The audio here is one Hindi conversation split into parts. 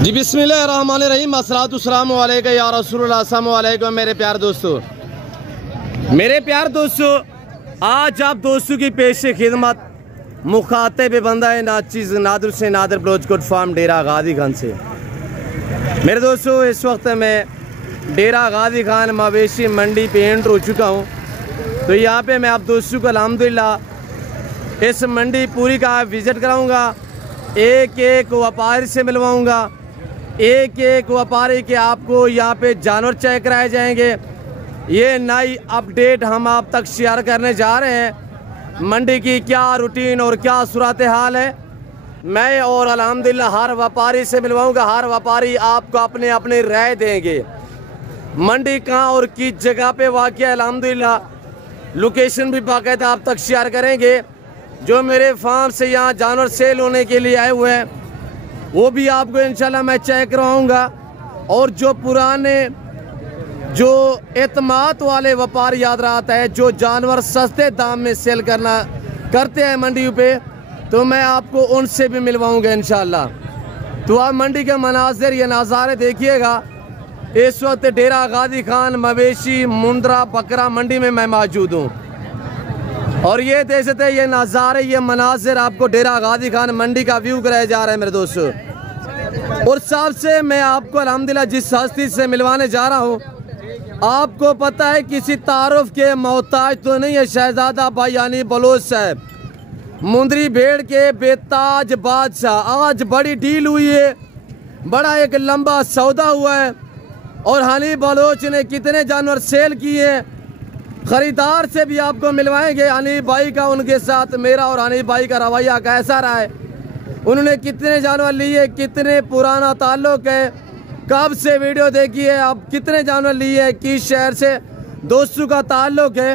जी बिस्मिल्लाहिर्रहमानिर्रहीम अस्सलातुस्सलामु अलैका या रसूलुल्लाह अस्सलामु अलैकुम मेरे प्यार दोस्तों आज आप दोस्तों की पेश खिदमत मुखातिब बंदा नाचीज़ नादर से नादर बलोचकोट फार्म डेरा गाजी खान से। मेरे दोस्तों इस वक्त मैं डेरा गाजी खान मवेशी मंडी पे एंटर हो चुका हूँ। तो यहाँ पे मैं आप दोस्तों को अल्हम्दुलिल्लाह इस मंडी पूरी का विज़िट कराऊँगा, एक एक व्यापारी से मिलवाऊँगा, एक एक व्यापारी के आपको यहाँ पे जानवर चेक कराए जाएंगे। ये नई अपडेट हम आप तक शेयर करने जा रहे हैं, मंडी की क्या रूटीन और क्या सूरत हाल है। मैं और अल्हम्दुलिल्लाह हर व्यापारी से मिलवाऊंगा, हर व्यापारी आपको अपने अपने राय देंगे। मंडी कहाँ और किस जगह पे वाक़ है, अल्हम्दुलिल्लाह लोकेशन भी बाकायदा आप तक शेयर करेंगे। जो मेरे फार्म से यहाँ जानवर सेल होने के लिए आए हुए हैं वो भी आपको इंशाल्लाह मैं चेक करवाऊँगा। और जो पुराने जो एतमाद वाले व्यापारी याद रहता है जो जानवर सस्ते दाम में सेल करते हैं मंडी पे, तो मैं आपको उनसे भी मिलवाऊंगा इंशाल्लाह। तो आप मंडी के मनाजिर ये नज़ारे देखिएगा। इस वक्त डेरा गाजी खान मवेशी मुंद्रा बकरा मंडी में मैं मौजूद हूँ और ये देख सकते हैं ये नज़ारे ये मनाजिर आपको डेरा गाजी खान मंडी का व्यू कराया जा रहा है मेरे दोस्तों। और सबसे मैं आपको अल्हम्दुलिल्लाह जिस हस्ती से मिलवाने जा रहा हूँ, आपको पता है किसी तारुफ के मोहताज तो नहीं है, शहजादा भाई यानी बलोच साहब मुंदरी भेड़ के बेताज बादशाह। आज बड़ी डील हुई है, बड़ा एक लंबा सौदा हुआ है और हनी बलोच ने कितने जानवर सेल किए, खरीदार से भी आपको मिलवाएंगे। हनी भाई का उनके साथ मेरा और हनी भाई का रवैया कैसा रहा है, उन्होंने कितने जानवर लिए, कितने पुराना ताल्लुक है, कब से वीडियो देखी है, अब कितने जानवर लिए, किस शहर से दोस्तों का ताल्लुक है।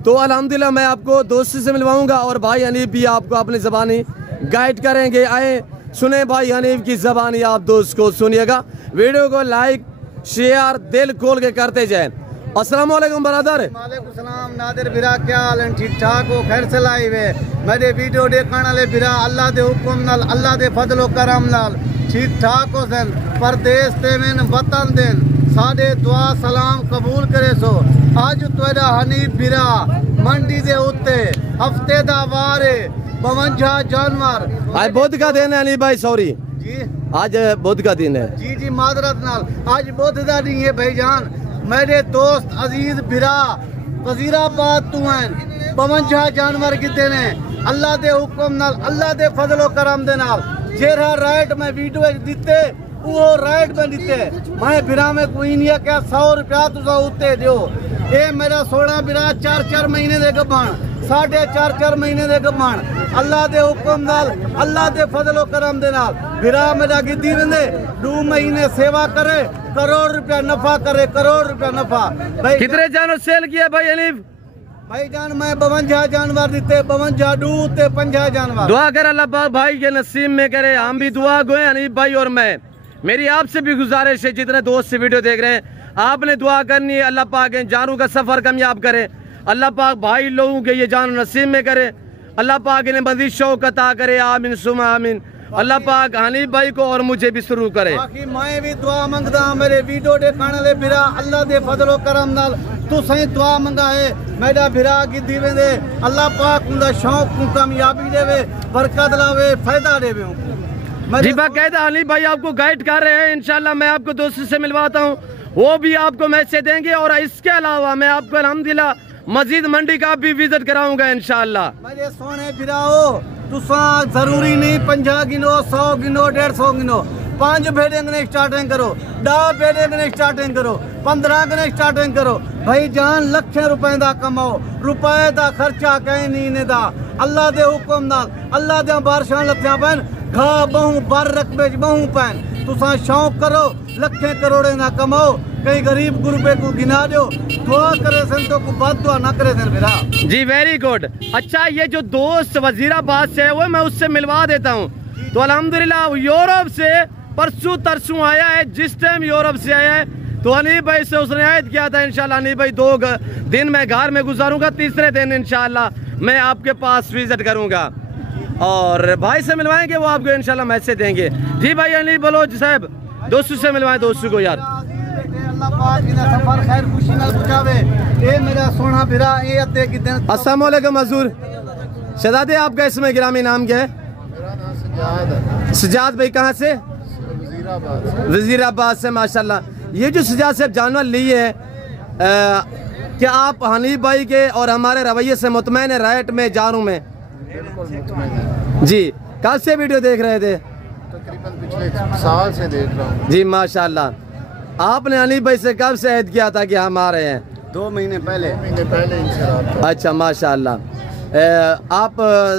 तो अल्हम्दुलिल्लाह मैं आपको दोस्तों से मिलवाऊंगा और भाई हनीफ भी आपको अपनी ज़बानी गाइड करेंगे। आए सुने भाई हनीफ की ज़बानी, आप दोस्त को सुनिएगा। वीडियो को लाइक शेयर दिल खोल के करते जाए। अस्सलाम वालेकुम बरादर। वालेकुम सलाम नादिर बिरा, क्या हाल है? ठीक ठाक हो? खैर से लाई वे मेरे वीडियो देखने वाले बिरा अल्लाह दे हुक्म नाल अल्लाह दे फजलो करम नाल ठीक ठाक हो सन, परदेश ते में वतन देन साडे दुआ सलाम कबूल करे सो। आज तेरा हनीफ बिरा मंडी दे उत्ते हफ्ते दा वार 52 जानवर। आज बुध का दिन है हनीफ भाई, सॉरी जी आज बुध का दिन है। जी मादरत नाल आज बुध दा दिन है भाईजान। मेरे दोस्त अजीज बिरा वजीराबाद तू हैं 52 जानवर किते ने अल्लाह दे हुक्म नाल अल्लाह दे फजलो करम दे नाल जेरा राइट में वीडियो दिते वो राइट में दिते। मैं बिरा में कोई नहीं है क्या 100 रुपया तुसा उत्ते दियो। ये मेरा 16 बिरा 4-4 महीने दे गब्बान, 4.5 महीने दे गब्बान। अल्लाह दे हुक्म नाल अल्लाह दे फजलो करम दे नाल बिरा मेरा गिद्दी रंदे 2 महीने सेवा करे, करोड़ रुपया नफा करे, करोड़ रुपया नफा। भाई कितने जानवर सेल किया भाई हनीफ? भाई जान मैं 52 जानवर दिते, 52 दूध ते 50 जानवर। दुआ कर अल्लाह पाक भाई के नसीब में करे, हम भी दुआ गोए हनीफ भाई। और मैं मेरी आपसे भी गुजारिश है, जितने दोस्त से वीडियो देख रहे हैं आपने दुआ करनी है, अल्लाह पाक जानों का सफर कामयाब करे, अल्लाह पाक भाई लोगों के ये जान नसीब में करे, अल्लाह पाक इन्हें मज़ीद शौक़ अता करे, आमीन सुमा आमीन। अल्लाह पाक हनीफ भाई को और मुझे भी शुरू करे। बाकी मैं भी दुआ मंगदा मेरे वीडियो देखने वाले बिरा अल्लाह दे फजलो करम नाल तू सही दुआ मंगा है मेरा बिरा की दीवे दे अल्लाह पाक उनका शौक को कामयाबी देवे, बरकत लावे, फायदा देवे। जी बाकायदा हनीफ भाई आपको गाइड कर रहे हैं, इंशाल्लाह मैं आपको दोस्तों से मिलवाता हूँ, वो भी आपको मैसेज देंगे। और इसके अलावा मैं आपको अल्हम्दुलिल्लाह मजीद मंडी का भी विजिट कराऊंगा इंशाल्लाह। मेरे सोने बिराओ तुसा जरूरी नहीं 50 गिनो, 100 गिनो, 150 गिनो, 5 भेड़े ने स्टार्टिंग करो, 10 भेड़े ने स्टार्टिंग करो, 15 ने स्टार्टिंग करो। भाई जान लाखें रुपए दा कमाओ, रुपए दा खर्चा कहीं नहीं ने दा अल्लाह दे हुक्म नाल अल्लाह दे बारिशां लथियां पैन, घा बहु बर रकबे बहु पैन। तुसा शौक करो, लाखें करोड़े ना कमाओ, कई गरीब गुरबे को गिना दो, दुआ करे सन तो को बात दुआ ना करे सन मेरा। जी वेरी गुड। अच्छा ये जो दोस्त वजीराबाद से है वो मैं उससे मिलवा देता हूँ। तो अल्हम्दुलिल्लाह यूरोप से परसों तरसों आया है, जिस टाइम यूरोप से आया है तो हनीफ भाई से उसने आयद किया था इंशाल्लाह हनीफ भाई 2 दिन मैं घर में गुजारूंगा, तीसरे दिन इंशाल्लाह मैं आपके पास विजिट करूंगा। और भाई से मिलवाएंगे, वो आपको इंशाल्लाह मैसेज देंगे। जी भाई अली बलोच साहब, दोस्तों से मिलवाएं दोस्तों को यार। अस्सलाम वालेकुम हजूर। शहजादे आपका इसमें गिरामी नाम क्या है? सजाद भाई कहाँ से? वजीराबाद से। माशाल्लाह। ये जो सजाद साहब जानवर लिए है, क्या आप हनीफ भाई के और हमारे रवैये से मुतमैन है राइट में जारूं में? जी। कब से वीडियो देख रहे थे? तकरीबन पिछले साल से देख रहा हूँ जी। माशाल्लाह। आपने हनीफ भाई से कब से ऐद किया था कि हम आ रहे हैं? 2 महीने पहले इनसे। अच्छा माशाल्लाह। आप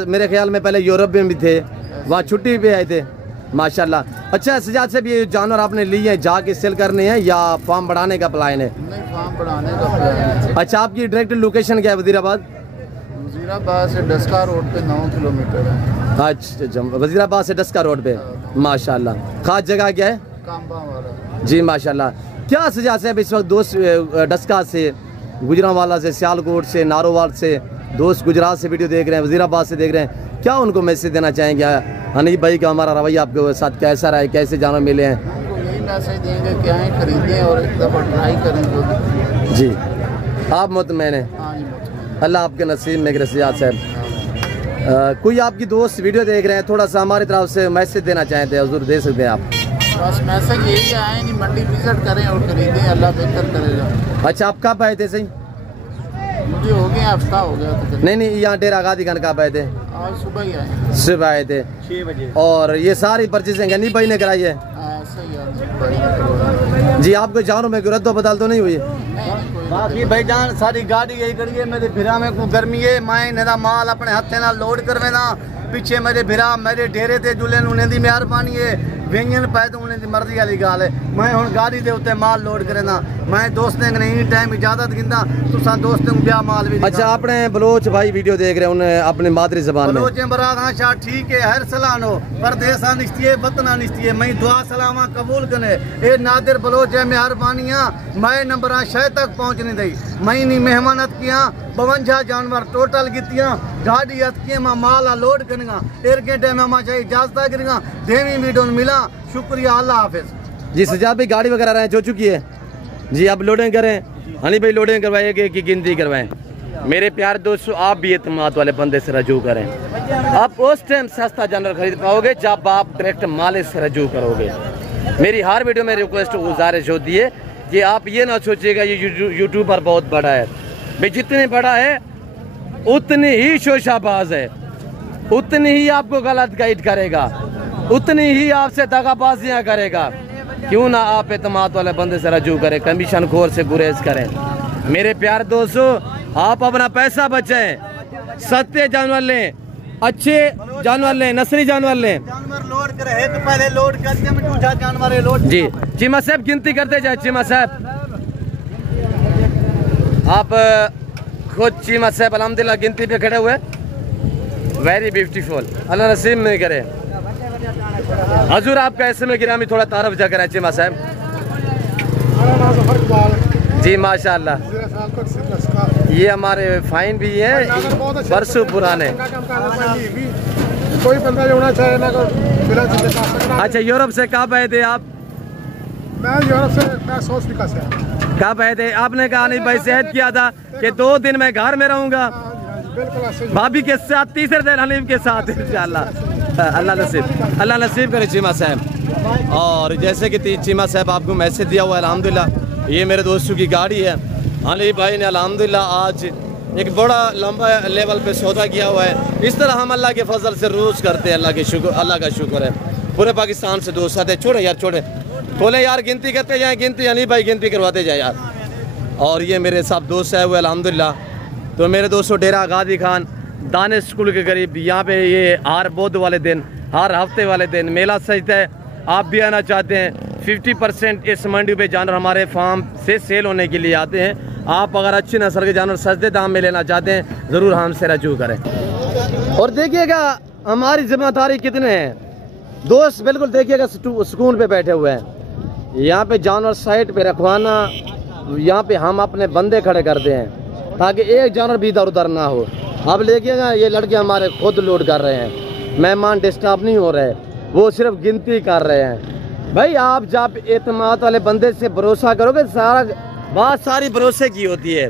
मेरे ख्याल में पहले यूरोप में भी थे, वहाँ छुट्टी पे आए थे। माशाल्लाह। अच्छा सजाद साहब, ये जानवर आपने लिए हैं जाके सेल करने हैं या फार्म बढ़ाने का प्लान है? नहीं, फार्म बढ़ाने का प्लान है। अच्छा, आपकी डायरेक्ट लोकेशन क्या है? वजीराबाद से डस्का रोड पे 9 किलोमीटर है। अच्छा, वजीराबाद से डस्का रोड पे। माशाल्लाह। खास जगह क्या है? कांबा वाला। जी माशाल्लाह। क्या सजाद साहब इस वक्त दोस्त डस्का से, गुजरांवाला से, सियालकोट से, नारोवाल से दोस्त गुजरात से वीडियो देख रहे हैं, वजीराबाद से देख रहे हैं, क्या उनको मैसेज देना चाहेंगे? हनीफ भाई का हमारा रवैया आपके साथ कैसा रहा है, कैसे जानवर मिले हैं? उनको यही मैसेज देंगे कि आए खरीदें और एक दफ़ा ट्राई करें तो। जी आप मुतमैन हैं? हाँ जी मुतमैन। अल्लाह आपके नसीब में सजाद साहब। कोई आपकी दोस्त वीडियो देख रहे हैं, थोड़ा सा हमारी तरफ से मैसेज देना चाहते हैं, हुजूर दे सकते हैं आप? बस मैसेज यही आए कि मंडी विजिट करें और खरीदें, अल्लाह बेहतर करेगा। अच्छा, आप कब आए थे? सही मुझे हो गया, हफ्ता हो गया था। नहीं, यहाँ डेरा गादी खान कब आए थे? आज सुबह ही आए। सुबह आए थे 6 बजे। और ये सारी परचेसिंग हनीफ भाई ने कराई है? जी। आपको जानवर में रद्दो बदल तो नहीं हुई? बाकी भाईजान सारी गाड़ी यही करी है। मेरे भिरा में को गर्मी है, मैं नेदा माल अपने हथे ना लोड करवेना। पीछे मेरे भिरा मेरे डेरे ते जुले उन्हें दी मेहरबानी है, व्यंजन पाए तो उन्हें दी मर्जी वाली गाल है। मैं हुन गाड़ी दे उत्ते माल लोड करेना। मैं दोस्तें नहीं टाइम इजाजत गिंदा तुसा दोस्तें को ब्याह माल भी। अच्छा, आपने बलोच भाई वीडियो देख रहे हैं, उन्हें अपनी मादरी जबान में बलोच बरात। हाँ शाह ठीक है, हर सलानो परदेसा निश्ती है, वतना निश्ती है। मैं दुआ सलामा कबूल करे। ए नादिर बलोच है, मेहरबानियां मैं नंबर शह तक पहुंचने दी। मैं नहीं मेहमानत किया 52 जानवर टोटल गितियां गाड़ी अतकिए मां माल लोड करेगा। 1 घंटे में मां चाहिए इजाजत करेगा। देवी वीडियो मिला, शुक्रिया, अल्लाह हाफिज। जी सजाद भाई, गाड़ी वगैरह रहे हो चुकी है जी, आप लोडिंग करें। हनीफ भाई लोडिंग करवाइए कि गिनती करवाएं। मेरे प्यारे दोस्तों, आप भी एतमाद वाले बंदे से रजू करें। आप उस टाइम सस्ता जानवर खरीद पाओगे जब आप डायरेक्ट मालिक से रजू करोगे। मेरी हर वीडियो में रिक्वेस्ट गुजारिश होती है कि आप ये ना सोचिएगा ये यूट्यूबर बहुत बड़ा है। भाई जितने बड़ा है उतनी ही शोशाबाज है, उतनी ही आपको गलत गाइड करेगा, उतनी ही आपसे दगाबाजियां करेगा। क्यों ना आप एतमाद वाले बंदे से रजू करें, कमीशन खोर से गुरेज करें। मेरे प्यारे दोस्तों, आप अपना पैसा बचाएं, सस्ते जानवर लें, अच्छे जानवर लें, नस्ली जानवर लें। जानवर लोड करे तो पहले लोड करके मैं दूसरा जानवर लोड। जी चीमा साहब गिनती करते जाए। चीमा साहब आप खुद चीमा साहब अल्हम्दुलिल्लाह गिनती पे खड़े हुए। वेरी ब्यूटीफुल, अल्लाह नसीब में करे। हजूर आपका ऐसे में गिरामी थोड़ा तारफ जा कर चीमा साहब। जी माशाल्लाह, ये हमारे फाइन भी हैं, बरसों पुराने। कोई बंदा जो होना चाहे ना। अच्छा, यूरोप से कब आए थे आप? मैं यूरोप से, मैं साउथ अफ्रीका से। कब आए थे? आपने कहा नहीं भाई सेहत किया था कि 2 दिन मैं घर में रहूंगा, भाभी के साथ, तीसरे दिन हनीफ के साथ इंशाल्लाह। अल्लाह नसीब करे चीमा साहब। और जैसे कि चीमा साहब आपको मैसेज दिया हुआ है, अल्हम्दुलिल्लाह ये मेरे दोस्तों की गाड़ी है। हनीफ भाई ने अल्हम्दुलिल्लाह आज एक बड़ा लंबा लेवल पे सौदा किया हुआ है। इस तरह हम अल्लाह के फजल से रोज़ करते हैं। अल्लाह का शुक्र है। पूरे पाकिस्तान से दोस्त आते। छोड़े यार, छोड़े खोले यार, गिनती करते जाए, गिनती हनीफ भाई गिनती करवाते जाए यार। और ये मेरे सब दोस्त है हुए अल्हम्दुलिल्लाह। तो मेरे दोस्तों, डेरा गादी खान दानिश स्कूल के करीब यहाँ पे ये हर बुध वाले दिन, हर हफ्ते वाले दिन मेला सजता है। आप भी आना चाहते हैं, 50% इस मंडी पे जानवर हमारे फार्म से सेल होने के लिए आते हैं। आप अगर अच्छी नस्ल के जानवर सस्ते दाम में लेना चाहते हैं, ज़रूर हमसे रजू करें। और देखिएगा हमारी जिम्मेदारी कितने हैं दोस्त, बिल्कुल देखिएगा सुकून पे बैठे हुए हैं। यहाँ पे जानवर साइड पे रखवाना, यहाँ पे हम अपने बंदे खड़े करते हैं ताकि एक जानवर भी इधर उधर ना हो। अब देखिएगा ये लड़के हमारे खुद लोड कर रहे हैं। मेहमान डिस्टर्ब नहीं हो रहे, वो सिर्फ गिनती कर रहे हैं। भाई आप जब एतमाद वाले बंदे से भरोसा करोगे, सारा बात सारी भरोसे की होती है।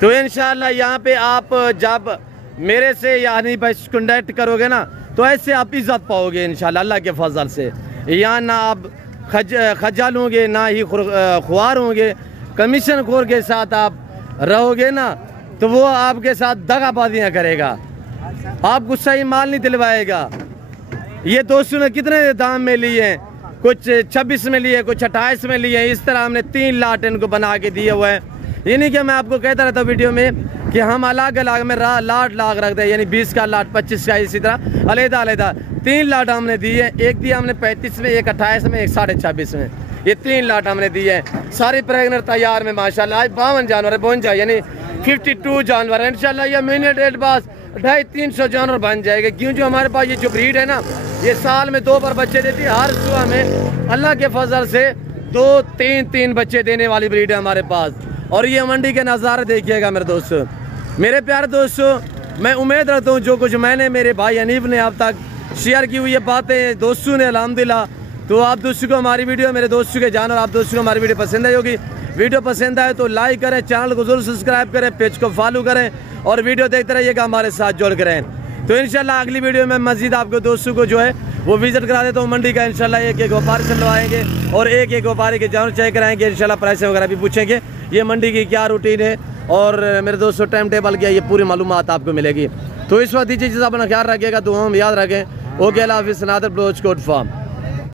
तो इंशाल्लाह यहाँ पे आप जब मेरे से यानी भाई कॉन्टैक्ट करोगे ना, तो ऐसे आप इज्जत पाओगे इंशाल्लाह अल्लाह के फजल से। यहाँ ना आप खजाल होंगे, ना ही ख्वार होंगे। कमीशन खोर के साथ आप रहोगे ना, तो वो आपके साथ दगाबाजियाँ करेगा, आपको सही माल नहीं दिलवाएगा। ये दोस्तों ने कितने दाम में लिए हैं, कुछ 26 में लिए, कुछ 28 में लिए। इस तरह हमने 3 लाट इनको बना के दिए हुए हैं। ये नहीं कि मैं आपको कहता रहता हूँ वीडियो में कि हम अलग अलग में लाट लाख रख दें, यानी 20 का लाट, 25 का, इसी तरह अलहदा अलहदा 3 लाट हमने दिए। एक दिया हमने 35 में, एक 28 में, एक 26.5 में। ये 3 लाट हमने दिए हैं। सारी प्रेगनेंट तैयार में माशाल्लाह। आज 52 जानवर बन जाए, यानी 52 जानवर है इंशाल्लाह। ये महीने डेढ़ बाद 250-300 जानवर बन जाएगा, क्यों जो हमारे पास ये जो ब्रीड है ना, ये साल में 2 बार बच्चे देती है। हर सुबह में अल्लाह के फजल से 2-3 बच्चे देने वाली ब्रीड है हमारे पास। और ये मंडी के नज़ारे देखिएगा मेरे दोस्तों, मेरे प्यारे दोस्तों। मैं उम्मीद रखता हूँ जो कुछ मैंने मेरे भाई हनीफ ने अब तक शेयर की हुई ये बातें दोस्तों ने अल्हम्दुलिल्लाह, तो आप दोस्तों को हमारी वीडियो, मेरे दोस्तों के जानवर, आप दोस्तों को हमारी वीडियो पसंद आई होगी। वीडियो पसंद आए तो लाइक करें, चैनल को जरूर सब्सक्राइब करें, पेज को फॉलो करें और वीडियो देखते रहिएगा, हमारे साथ जुड़ करें। तो इंशाल्लाह अगली वीडियो में मजीद आपको दोस्तों को जो है वो विजिट करा देता हूँ मंडी का। इंशाल्लाह एक व्यापारी से मिलवाएंगे और एक व्यापारी के जानवर चेक कराएंगे। इंशाल्लाह प्राइस वगैरह भी पूछेंगे, ये मंडी की क्या रूटीन है और मेरे दोस्तों टाइम टेबल क्या, ये पूरी मालूमात आपको मिलेगी। तो इस वक्त दीजिए अपना ख्याल रखिएगा, तो हम याद रखें। ओके, अल्लाह हाफिज़। नादर ब्लोच कोट फार्म।